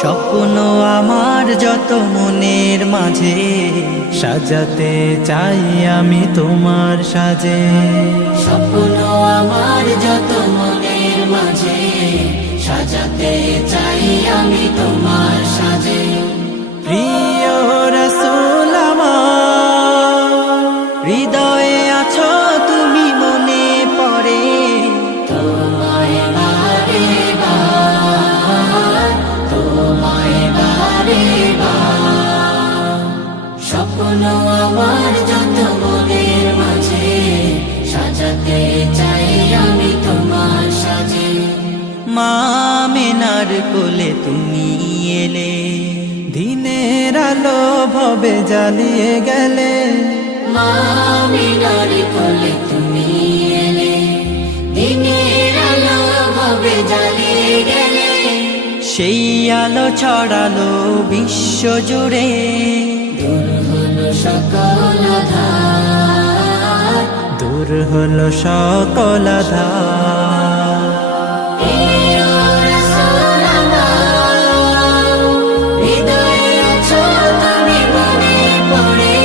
স্বপ্ন আমার যত মনের মাঝে সাজাতে চাই আমি তোমার সাজে। স্বপ্ন আমার যত মনের মাঝে সাজাতে চাই আমি তোমার সাজে। প্রিয় রাসূল আমার, হৃদয়ে আছো তুমি, মনে পড়ে তোমায় বারে বার, তোমায় বারে বার। স্বপ্ন আমার যত মনের মাঝে সাজাতে চাই আমি তোমার সাজে। মা আমিনার কোলে তুমি এলে, দিনের আলো ভবে জ্বালিয়ে গেলে। মা আমিনার কোলে তুমি এলে, দিনের আলো ভাবে জ্বালিয়ে গেলে। সেই আলো ছড়ালো বিশ্ব জুড়ে, দূর হলো সকল আঁধার, দূর হলো সকল আঁধার। প্রিয় রাসূল আমার, হৃদয়ে আছো তুমি, মনে পড়ে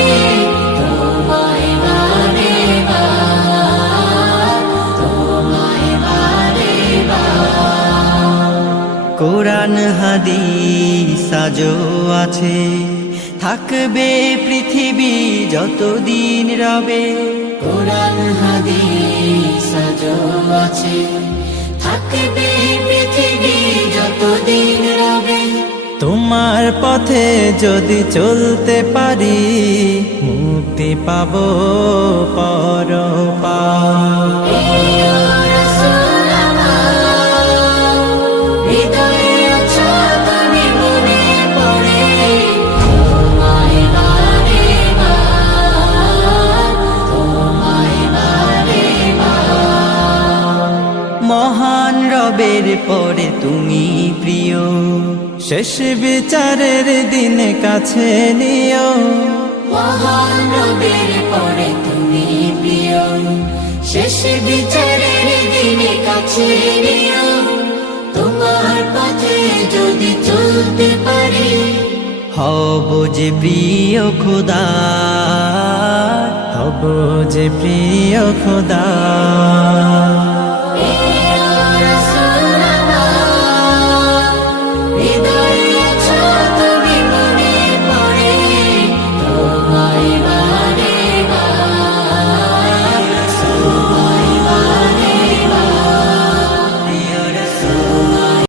তোমায় বারে বার, তোমায় বারে বার। কোরআন হাদিস আজও আছে, থাকবে পৃথিবী যতদিন রবে। কোরআন হাদিস আজও আছে, থাকবে পৃথিবী যতদিন রবে। তোমার পথে যদি চলতে পারি, মুক্তি পাবো পরপার। প্রিয় রাসূল আমার, হৃদয়ে আছো তুমি, মনে পড়ে তোমায় বারে বার, তোমায় বারে বার। মহান রবের পরে তুমি প্রিয়, শেষ বিচারের দিনে কাছে নিও। মহান রবের পরে তুমি প্রিয়, শেষ বিচারের দিনে কাছে নিও। তোমার পথে যদি চলতে পারি, হব যে প্রিয় খোদা, হব যে প্রিয় খোদা।